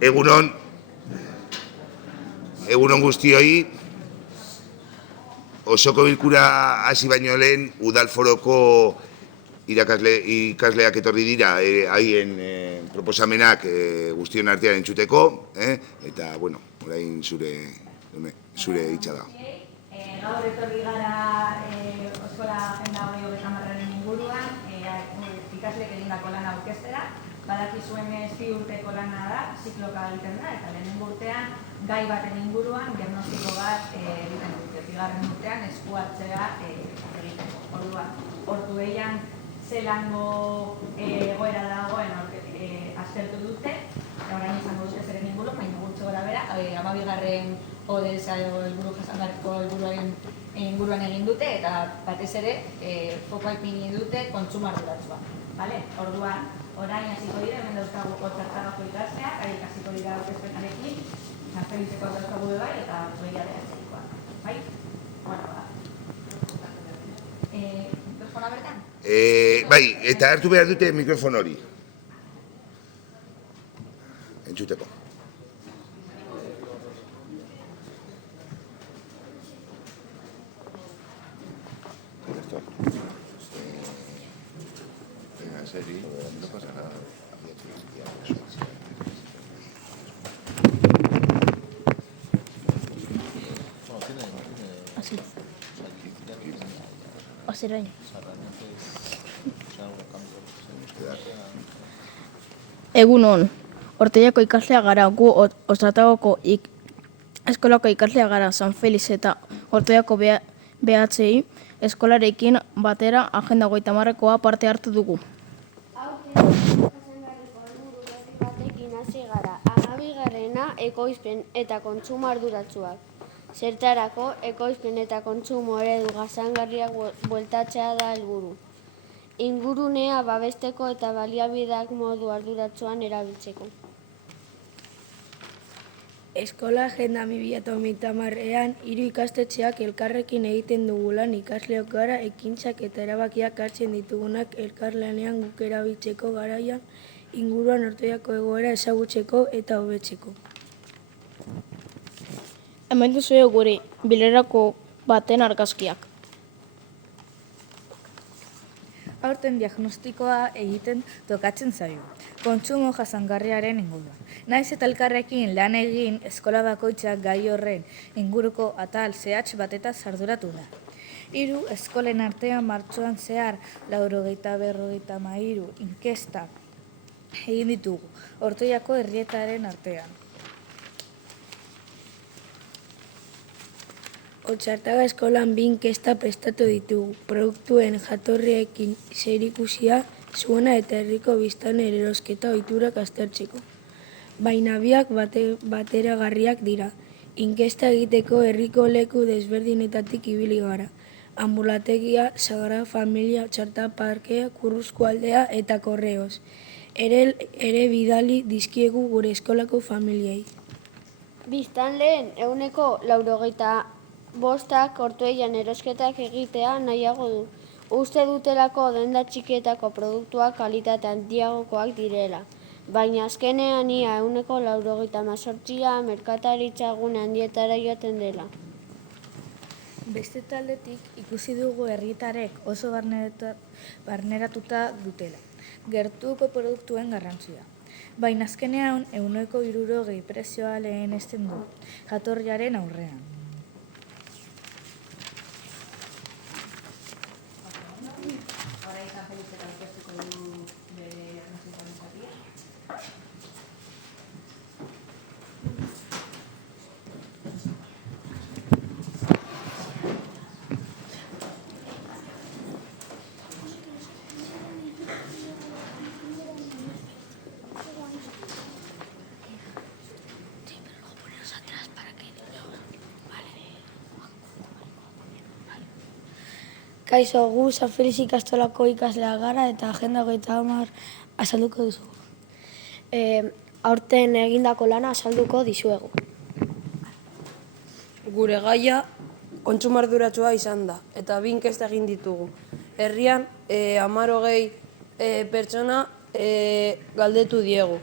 Egunon guztioi, osoko bilkura hasi baino lehen udalforoko ikasleak etorri dira haien proposamenak guztion artean entzuteko, eta, bueno, orain zure hitza da. Gaur etorri gara eskola agenda 2030 inguruan, ikasleek egindako lana aurkeztera. Badakizuen 2 urteko lana da, zikloka egiten da, eta lehenengo urtean gai baten inguruan diagnostiko bat egiten dute. Bigarren urtean eskuhartzea egiteko. Orduan, ordu behian zelango egoera dagoen aztertu dute, eta orain izango dute zeren inguru, baina gutxo gora bera, 12. ODS helburu jasangarriko helburuaren inguruan egin dute, eta batez ere fokoa ipini dute kontsumo arduratsua. Orduan, orain hasiko dira, hemen dauzkagu otzartzarako ikasleak, haiek hasiko dira aurkezpenarekin, Felitzeko dauzkagu bai, eta begia behatzeikoa. Bai? Mikrofona bertan? Bai, eta hartu behar dute mikrofon hori. Entzuteko. Egunon, Ortuellako ikaslea gara, gu Ostratagoko eskolako ikaslea gara, San Feliz eta Ortuellako behatzei eskolarekin batera agenda 30koa parte hartu dugu. Jasangarriko helburu berri batekin hasi gara. 12. ekoizpen eta kontsumo arduratsuak. Zertarako, ekoizpen eta kontsumo eredu jasangarriak bueltatzea da helburu. Ingurunea babesteko eta baliabideak modu arduratsuan erabiltzeko. Eskola Agenda 2030ean 3 ikastetxeak elkarrekin egiten dugu lan ikasleok gara, ekintzak eta erabakiak hartzen ditugunak elkarlanean guk erabiltzeko garaian inguruan Ortuellako egoera ezagutzeko eta hobetzeko. Hemen duzue gure bilerako baten argazkiak. Aurten diagnostikoa egiten tokatzen zaio, kontsumo jasangarriaren inguruan. Naiz eta elkarrekin lan egin, eskola bakoitzak gai horren inguruko atal zehatz batetaz arduratu da. 3 eskolen artean martxoan zehar 453 inkesta egin ditugu, Ortuellako herrietaren artean. Otzartaga eskolan 2 inkesta prestatu ditugu, produktuen jatorriekin zerikusia zuena eta herriko biztanleen erosketa ohiturak aztertzeko. Baina biak bateragarriak dira. Inkesta egiteko herriko leku desberdinetatik ibili gara. Anbulategia, Sagrada Familia, Txarta Parkea, Kurruzko aldea eta Korreoz. Ere bidali dizkiegu gure eskolako familiei. Biztanleen 95% Ortuellan erosketak egitea nahiago du. Uste dutelako denda txikietako produktuak kalitate handiagokoak direla. Baina azkenean ia 98% merkataritza gune handietara joaten dela. Beste taldetik ikusi dugu herritarrek oso barneratuta dutela, gertuko produktuen garrantzia. Baina azkenean 60% prezioa lehenesten du, jatorriaren aurrean. Kaixo, gu San Feliz ikastolako ikaslea gara eta agenda 30 azalduko duzu. Aurten egindako lana azalduko dizuegu. Gure gaia kontsumo arduratsua izan da, eta 2 inkesta egin ditugu. Herrian 10-20 pertsona galdetu diegu.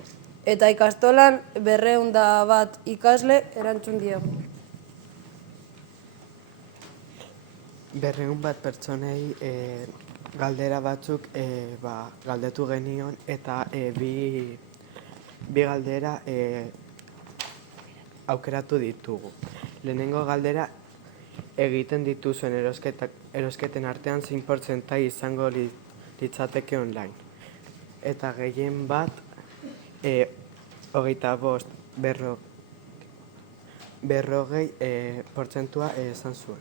eta ikastolan 201 ikasle erantzun diegu. 201 pertsonei galdera batzuk galdetu genion eta bi galdera aukeratu ditugu. Lehenengo galdera egiten dituzuen erosketen artean zein portzentai izango litzateke online. Eta gehien bat 25 berrogei portzentua esan zuen.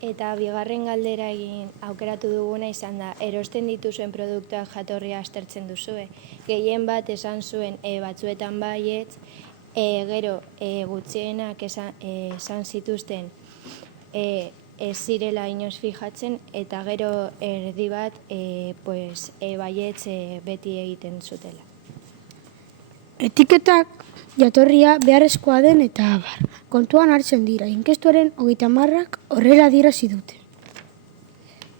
Eta bigarren galdera egin aukeratu duguna izan da, erosten dituzuen produktuak jatorria aztertzen duzue. Gehien bat esan zuen batzuetan baietz, gero gutxienak esan zituzten ez zirela inoz fijatzen, eta gero erdi bat baietz beti egiten zutela. Etiketak jatorria beharrezkoa den eta abar. Kontuan hartzen dira, inkestuaren 30ak horrela adierazi dute.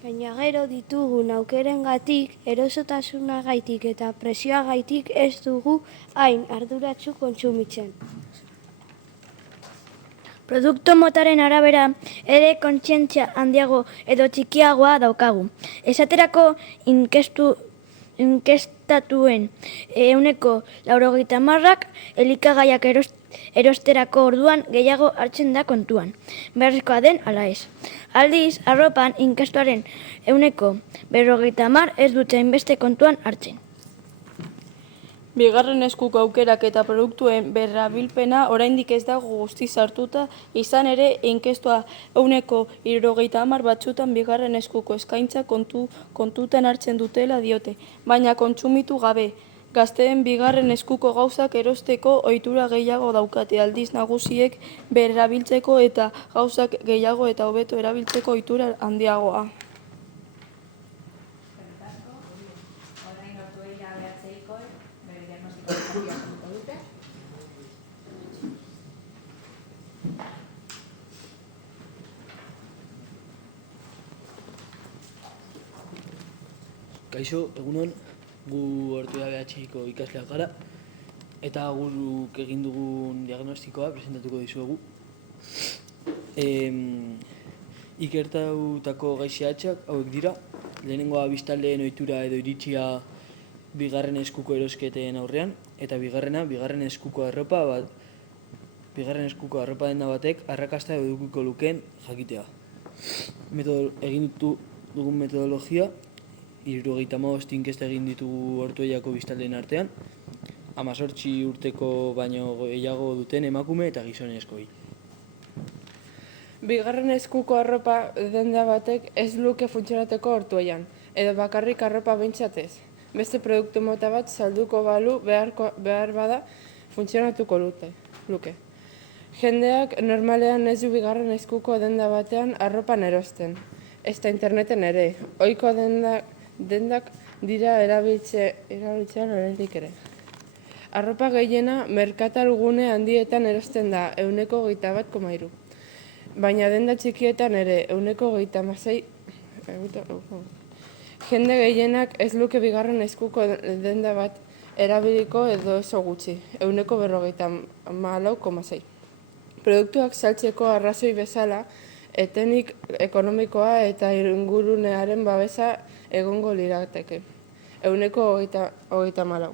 Baina gero ditugun aukerengatik, erosotasunagaitik eta presioagaitik ez dugu hain arduratsu kontsumitzen. Produktu motaren arabera ere kontzientzia handiago edo txikiagoa daukagu. Esaterako inkestatuen 90%ak elikagaiak erosterako orduan gehiago hartzen da kontuan, beharrezkoa den ala ez. Aldiz, arropan inkestuaren 50% ez dute hainbeste kontuan hartzen. Bigarren eskuko aukerak eta produktuen berrabilpena oraindik ez dago guztiz hartuta, izan ere inkestua 70% batzutan bigarren eskuko eskaintza kontutan hartzen dutela diote, baina kontsumitu gabe. Gazteen bigarren eskuko gauzak erosteko ohitura gehiago daukate, aldiz nagusiek berrabiltzeko eta gauzak gehiago eta hobeto erabiltzeko ohitura handiagoa. Kaixo, egunon, gu Ortuella BHiko ikasleak gara eta guk egin dugun diagnostikoa presentatuko dizuegu. Ikertatutako gai zehatzak hauek dira. Lehenengoa biztanleen ohitura edo iritzia bigarren eskuko erosketen aurrean, eta bigarren eskuko arropa denda batek arrakasta edukiko lukeen jakitea. Egin dugun metodologia, 75 inkesta egin ditugu Ortuellako biztanleen artean, 18 urteko baino gehiago duten emakume eta gizonezkoei. Bigarren eskuko arropa denda batek ez luke funtzionatuko Ortuellan, edo bakarrik arropa behintzat ez. Beste produktu mota bat salduko balu behar bada funtzionatuko luke. Jendeak normalean ez du bigarren eskuko denda batean arropan erosten, ezta interneten ere. Ohiko dendak dira erabiltzean oraindik ere. Arropa gehiena merkatal-gune handietan erosten da 21,3%. Baina denda txikietan ere 1,36%. Jende gehienak ez luke bigarren eskuko denda bat erabiliko edo oso gutxi, 44,6%. Produktuak saltzeko arrazoi bezala, etenik ekonomikoa eta ingurunearen babesa egongo lirateke, 34%.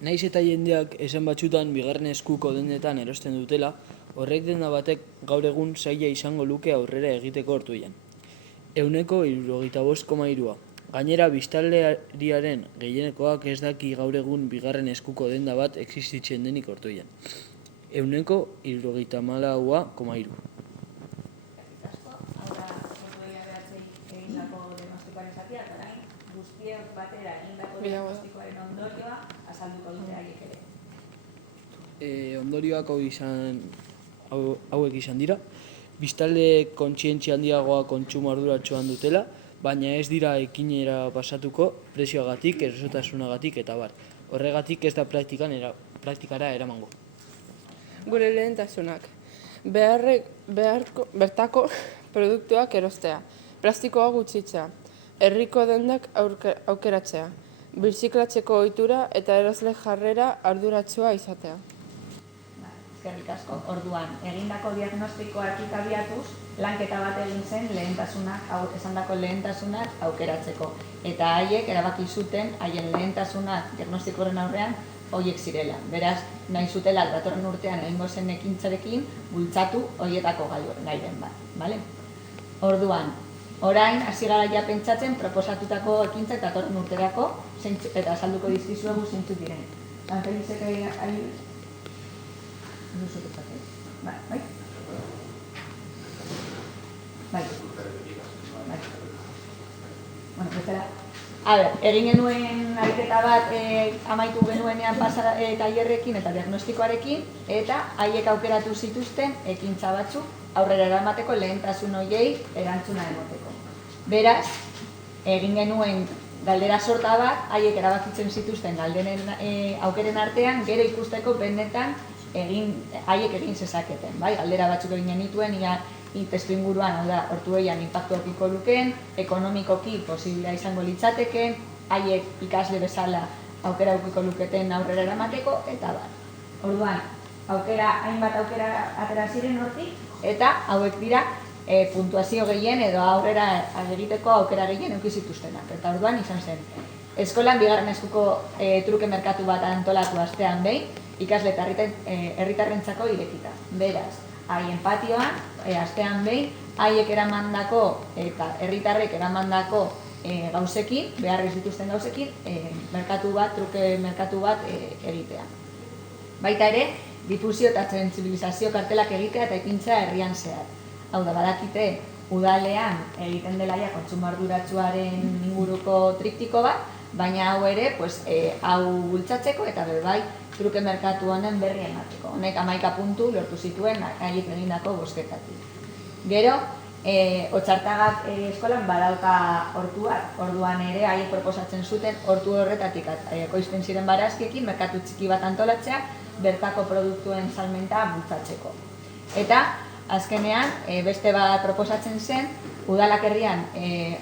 Naiz eta jendeak esan batzutan bigarren eskuko dendetan erosten dutela, horrek denda batek gaur egun zaila izango luke aurrera egiteko Ortuellan. 75,3%. Gainera, biztanleriaren gehienekoak ez daki gaur egun bigarren eskuko denda bat existitzen denik Ortuellan. 74,3%. Ondorioak hauek izan dira. Biztanle kontzientzia handiagoa kontsumo arduratsuan dutela, baina ez dira ekinera pasatuko prezioagatik, erosotasunagatik eta bar. Horregatik ez da praktikara eramango. Gure lehentasunak. Bertako produktuak erostea, plastikoa gutxitzea, herriko dendak aukeratzea, birziklatzeko ohitura eta erosle jarrera arduratsua izatea. Eskerrik asko. Orduan, egindako diagnostikoak abiatuz, lanketa bat egin zen esandako lehentasunak aukeratzeko. Eta haiek erabaki zuten haien lehentasunak diagnostikoren aurrean horiek zirela. Beraz, nahi zutela datorren urtean egingo zen ekintzarekin bultzatu horietako gairen bat. Vale? Orduan, orain hasi gara ja pentsatzen proposatutako ekintzak datorren urterako eta azalduko dizkizuegu zeintzuk diren. Angelisek ari Bai. Bueno, bezala. Egin genuen ariketa bat amaitu genuenean tailerrekin eta diagnostikoarekin, eta haiek aukeratu zituzten ekintza batzuk aurrera eramateko lehentasun horiei erantzuna emoteko. Beraz, egin genuen galdera sorta bat, haiek erabakitzen zituzten galderen aukeren artean, gero ikusteko benetan haiek egin zezaketen. Galdera batzuk egin genituen, testu inguruan, ortueian inpaktu okiko lukeen, ekonomikoki posiblea izango litzateken, haiek ikasle bezala aukera okiko luketen aurrera eramateko, eta bar. Orduan, hainbat aukera atera ziren hortik, eta hauek dira puntuazio gehien edo aurrera egiteko aukera gehien eduki zituztenak. Eta orduan izan zen, eskolan bigarren eskuko truke merkatu bat antolatu astean behin, ikasle eta herritarrentzako irekita. Beraz, haien patioan, astean behin, haiek eramandako eta herritarrek eramandako gauzekin, beharrez dituzten gauzekin, truke merkatu bat egitea. Baita ere, difusio eta sentsibilizazio kartelak egitea eta ekintza herrian zehar. Hau da, badakite, udalean egiten dela kontsumo arduratsuaren inguruko triptiko bat, baina hau ere, hau bultzatzeko eta bai truke merkatu honen berri emateko. Honek 11 puntu lortu zituen haiek egindako bozketatik. Gero, Otxartagak eskolan badauka hortuak, orduan ere haiek proposatzen zuten hortu horretatik ekoizten ziren barazkiekin merkatu txiki bat antolatzea bertako produktuen salmenta bultzatzeko. Eta, azkenean, beste bat proposatzen zen, udalak herrian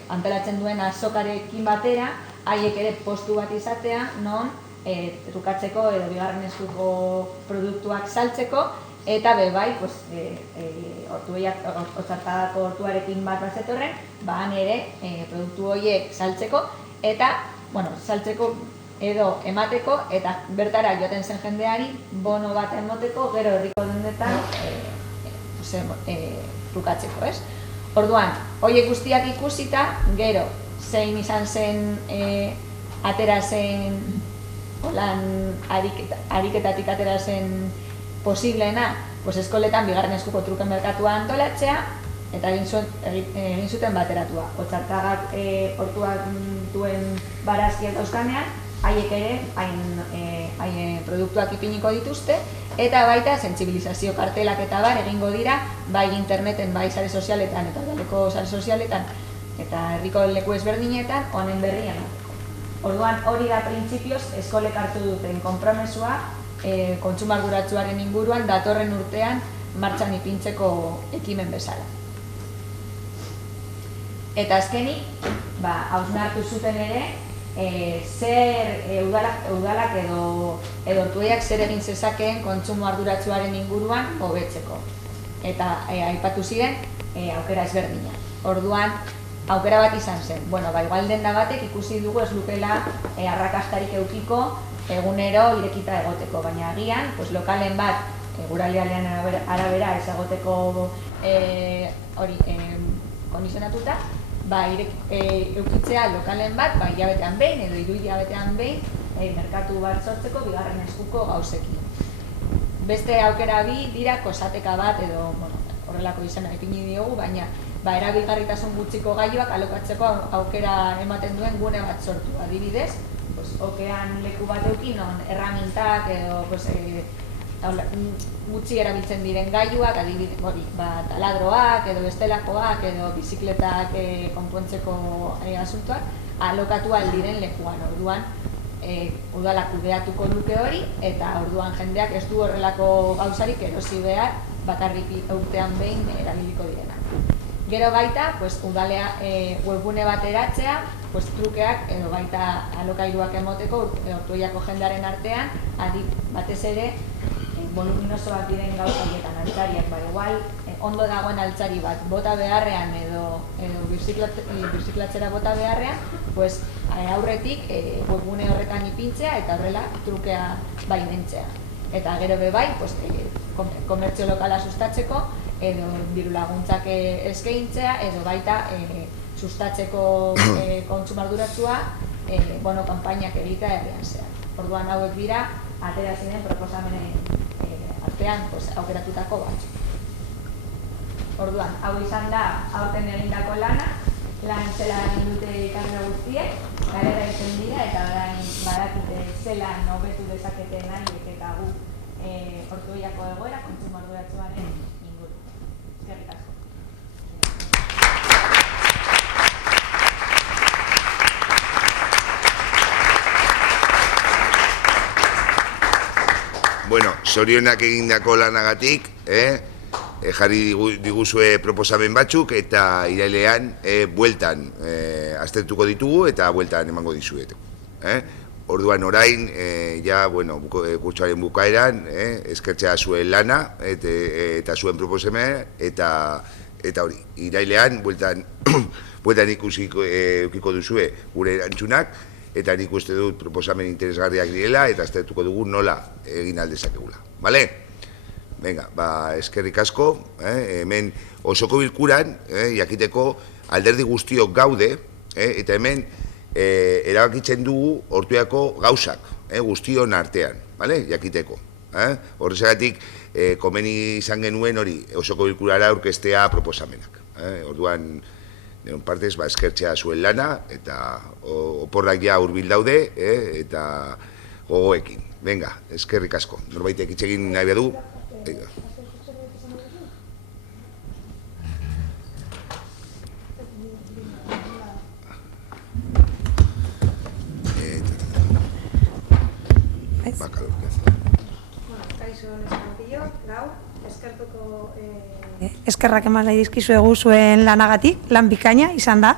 antolatzen duen azokarekin batera, haiek ere postu bat izatea, non trukatzeko edo bigarren eskuko produktuak saltzeko, eta bai, Otxartagako hortuarekin bat bazetorren, han ere produktu horiek saltzeko, eta, saltzeko edo emateko, eta bertara joaten zen jendeari, bono bat emoteko, gero herriko dendetan trukatzeko, ez? Orduan, horiek guztiak ikusita, gero, zein izan zen atera zen ariketatik atera zen posibleena, eskoletan bigarren eskuko truke merkatua antolatzea eta egin zuten bateratua. Otxartagak hortuak duen barazkiak dauzkanean, haiek ere haien produktuak ipiniko dituzte, eta baita sentsibilizazio kartelak eta bar egingo dira, bai interneten, bai sare sozialetan eta udaleko sare sozialetan eta herriko leku ezberdinetan honen berri emateko. Orduan hori da printzipioz eskolek hartu duten konpromesua kontsumo arduratsuaren inguruan datorren urtean martxan ipintzeko ekimen bezala. Eta azkenik, hausnartu zuten ere, zer udalak edo ortueiak zer egin zezakeen kontsumo arduratsuaren inguruan hobetzeko. Eta aipatu ziren aukera ezberdina. Orduan, aukera bat izan zen. Igual denda batek ikusi dugu ez lukela arrakastarik edukiko egunero irekita egoteko, baina agian, lokalen bat, guraldean arabera ez egoteko kondizionatuta, eukitzea lokalen bat, hilabetean behin edo 3 hilabetean behin merkatu bat sortzeko bigarren eskuko gauzekin. Beste aukera bi dira kosateka bat edo horrelako izena ipini diogu, baina erabilgarritasun gutxiko gailuak alokatzeko aukera ematen duen gune bat sortu. Adibidez, okean leku bat eukin, erramintak edo gutxi erabiltzen diren gailuak, adibidez, taladroak edo bestelakoak edo bizikletak konpontzeko asuntoak, alokatu aldiren lekuan. Orduan, udalak kudeatuko luke hori, eta orduan jendeak ez du horrelako gauzarik erosi behar bakarrik urtean behin erabiliko direna. Gero baita, udalea webgune bat eratzea, trukeak edo baita alokairuak emoteko Ortuellako jendearen artean, batez ere, voluminosoak diren gauza horietan altzariak, igual, ondo dagoen altzari bat bota beharrean edo birziklatzera bota beharrean, aurretik webgune horretan ipintzea eta horrela trukea baimentzea. Eta gero bai, komertzio lokala sustatzeko edo diru laguntzak eskaintzea edo baita sustatzeko kontsumarduratsua kanpainak egitea herrian zehar. Orduan hauek dira atera ziren proposamenen artean aukeratutako batzuk. Orduan, hau izan da aurten egindako lana, lan zela egin dute ikasle guztiek, galera izen dira eta orain badakite zelan hobetu dezaketen haiek eta gu Ortuellako egoera kontsumarduratsuaren inguru. Eskerrik asko. Bueno, zorionak egindako lanagatik, jarri diguzue proposamen batzuk eta irailean bueltan aztertuko ditugu eta bueltan emango dizuet. Orduan orain, kurtsoaren bukaeran, eskertzea zuen lana eta zuen proposamen eta hori, irailean bueltan ikusiko duzue gure erantzunak eta nik uste dut proposamen interesgarriak direla eta aztertuko dugu nola egin aldezakegula. Bale? Venga, eskerrik asko, hemen osoko bilkuran, jakiteko alderdi guztiok gaude, eta hemen erabakitzen dugu Ortuellako gauzak, guztion artean, jakiteko. Horrezagatik, komeni izan genuen hori osoko bilkurara aurkeztea proposamenak. Orduan, denon partez, eskertzea zuen lana, eta oporrak ja hurbil daude, eta gogoekin. Venga, eskerrik asko. Norbaitek itxegin nahi behar du? Eskerrak eman nahi dizkizuegu zuen lanagatik, lan bikaina izan da.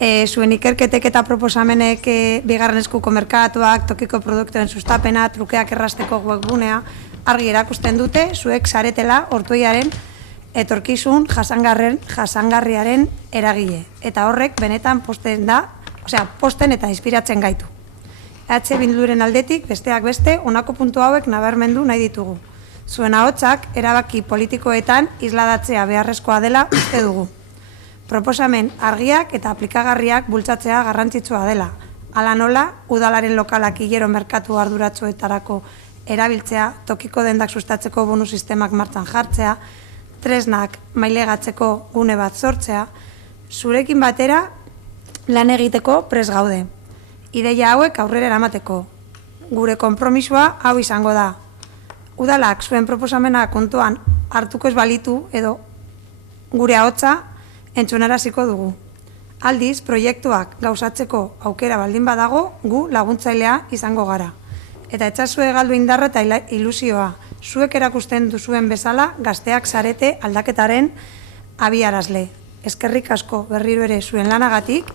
Zuen ikerketek eta proposamenek bigarren eskuko merkatuak, tokiko produktuen sustapena, trukeak errasteko webgunea, argi erakusten dute, zuek zaretela Ortuellaren etorkizun jasangarriaren eragile. Eta horrek benetan posten eta inspiratzen gaitu. Bilduren aldetik, besteak beste, honako puntu hauek nabarmendu nahi ditugu. Zuen ahotsak erabaki politikoetan isladatzea beharrezkoa dela uste dugu. Proposamen argiak eta aplikagarriak bultzatzea garrantzitsua dela. Hala nola, udalaren lokalak hilero merkatu arduratsuetarako erabiltzea, tokiko dendak sustatzeko bonus sistemak martxan jartzea, tresnak mailegatzeko gune bat sortzea, zurekin batera lan egiteko prest gaude. Ideia hauek aurrera eramateko. Gure konpromisoa hau izango da. Udalak zuen proposamena kontuan hartuko ez balitu edo gure ahotsa entzunaraziko dugu. Aldiz, proiektuak gauzatzeko aukera baldin badago, gu laguntzailea izango gara. Eta etzazue galdu indarra eta ilusioa. Zuek erakusten duzuen bezala gazteak zarete aldaketaren abiarazle. Eskerrik asko berriro ere zuen lanagatik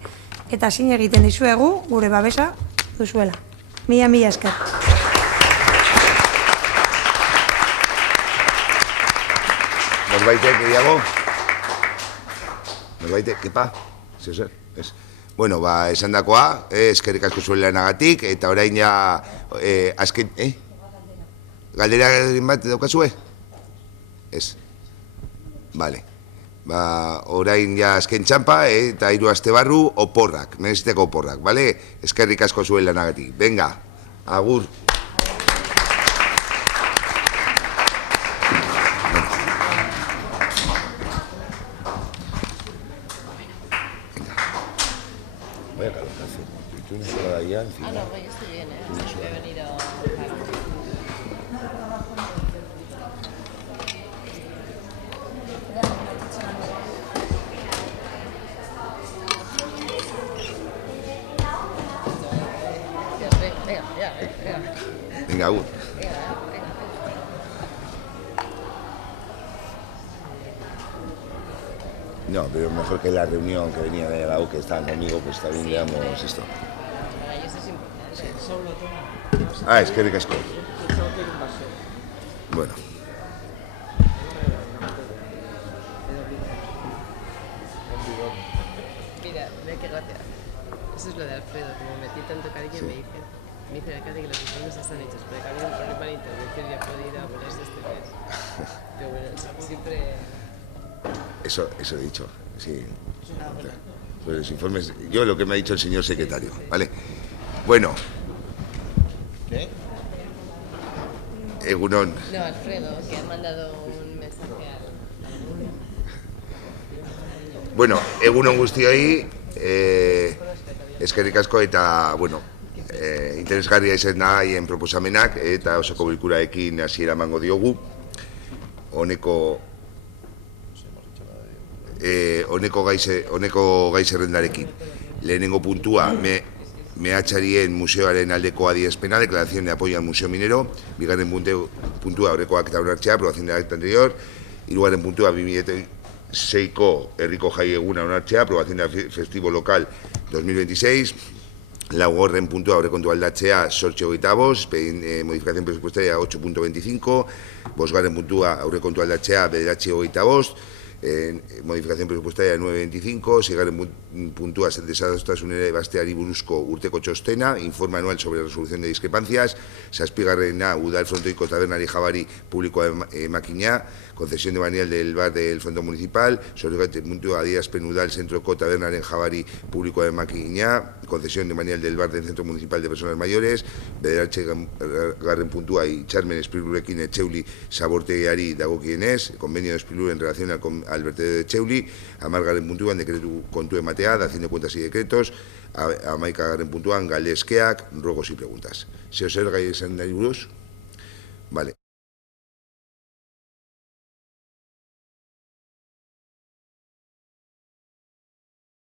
eta zin egiten dizuegu gure babesa duzuela. Mila esker. Norbaitek gehiago? Norbaitek, kepa? Zer? Bueno, esan dakoa, eskerrik asko zuen lanagatik, eta orain ja azken... Galdera bat daukazue? Ez. Bale. Orain ja azken txampa, eta 3 aste barru oporrak, mereziteko oporrak, bale? Eskerrik asko zuen lanagatik. Venga, agur. Voy a calentarse. Tú no estás allá encima. No, pues yo estoy bien, he venido... Venga, agur. No, pero mejor que la reunión que venía de la U, que estaban conmigo, pues también le damos esto. Para ellos es importante. Ah, es que ricasco. Bueno. Mira, ve qué gracia. Eso es lo de Alfredo, como metí tanto cariño me dice el alcalde que los informes están hechos, pero que ha habido un problema de intervención y ha podido abolarse este mes. Pero bueno, siempre... Eso he dicho, sí. Pues los informes, yo lo que me ha dicho el señor secretario, ¿vale? Bueno. ¿Qué? Egunon. No, Alfredo, que ha mandado un mensaje al... Bueno, egunon guztioi, eskerrik asko eta, bueno, interesgarria izan da haien proposamenak eta osoko bilkurarekin hasiera emango diogu. Honeko gai zerrendarekin. Lehenengo puntua, mehatxarien museoaren aldeko adierazpena, declaración de apoyo al Museo Minero. Bigarren puntua, aurreko akta onartzea, aprobación del acta anterior. Hirugarren puntua, 2006ko herriko jai eguna onartzea, aprobación del festivo local 2026. Laugarren puntua, aurrekontua aldatzea, 8,25, modificación presupuestaria 8.25. Bosgarren puntua, aurrekontua aldatzea, 9,25. Modificación presupuestaria 9.25, seigarren puntua desadostasunera basteari buruzko urteko txostena, informe anual sobre resolución de discrepancias, zazpigarrena udal frontoiko tabernari jabari publikoa emakina, concesión de manual del bar del fronto municipal, zorregaten puntua adierazpen udal zentroko tabernaren jabari publikoa emakina, concesión de manual del bar del centro municipal de personas mayores, bederatzigarren puntua itxarmen Esprilurekin etxeuli zabortegiari dagokienez, convenio de Esprilu en relación al vertedero de Txeuli, amargarren puntuan dekretu kontu ematea, da haciendo cuentas y decretos, amaikagarren puntuan galdezkeak, ruegos y preguntas. Zeo zer gai esan dari buruz?